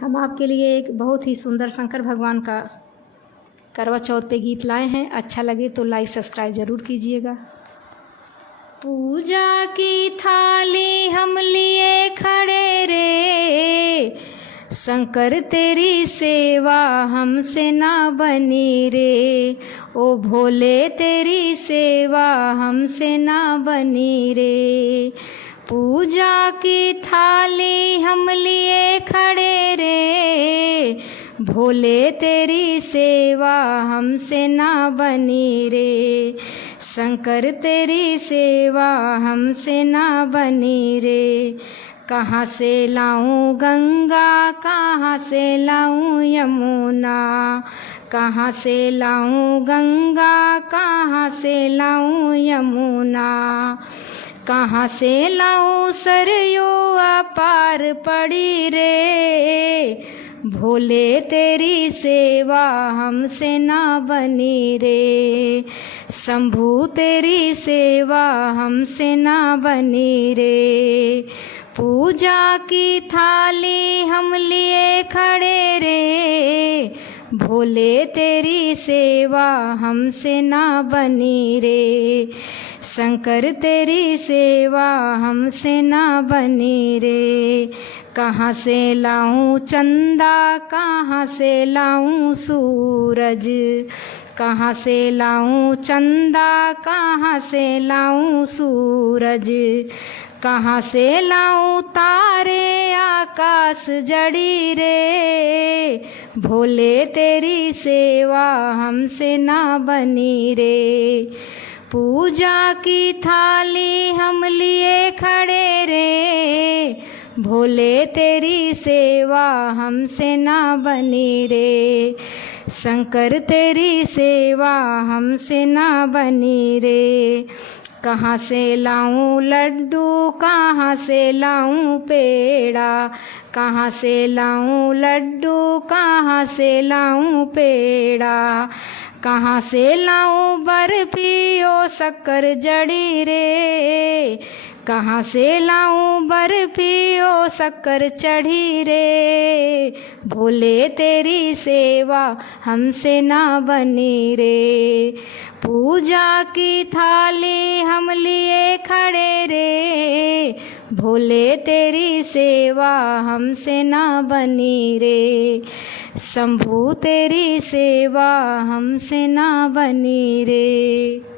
हम आपके लिए एक बहुत ही सुंदर शंकर भगवान का करवा चौथ पे गीत लाए हैं। अच्छा लगे तो लाइक सब्सक्राइब ज़रूर कीजिएगा। पूजा की थाली हम लिए खड़े रे, शंकर तेरी सेवा हमसे ना बनी रे। ओ भोले तेरी सेवा हमसे ना बनी रे। पूजा की थाली हम लिए खड़े रे, भोले तेरी सेवा हमसे ना बनी रे। शंकर तेरी सेवा हमसे ना बनी रे। कहाँ से लाऊं गंगा, कहाँ से लाऊं यमुना, कहाँ से लाऊं गंगा, कहाँ से लाऊं यमुना, कहाँ से लाऊं सरयू अपार पड़ी रे। भोले तेरी सेवा हमसे ना बनी रे। शंभू तेरी सेवा हमसे ना बनी रे। पूजा की थाली हम लिए खड़े रे, भोले तेरी सेवा हमसे ना बनी रे। शंकर तेरी सेवा हमसे ना बनी रे। कहाँ से लाऊं चंदा, कहाँ से लाऊं सूरज, कहाँ से लाऊं चंदा, कहाँ से लाऊं सूरज, कहाँ से लाऊं तारे आकाश जड़ी रे। भोले तेरी सेवा हमसे ना बनी रे। पूजा की थाली हम लिए खड़े रे, भोले तेरी सेवा हमसे ना बनी रे। शंकर तेरी सेवा हमसे ना बनी रे। कहाँ से लाऊं लड्डू, कहाँ से लाऊं पेड़ा, कहाँ से लाऊं लड्डू, कहाँ से लाऊं पेड़ा, कहाँ से लाऊं बर्फी ओ शक्कर जड़ी रे। कहाँ से लाऊं बर्फी ओ शक्कर चढ़ी रे। भोले तेरी सेवा हमसे ना बनी रे। पूजा की थाली हम लिए खड़े रे, भोले तेरी सेवा हमसे ना बनी रे। शंभू तेरी सेवा हमसे ना बनी रे।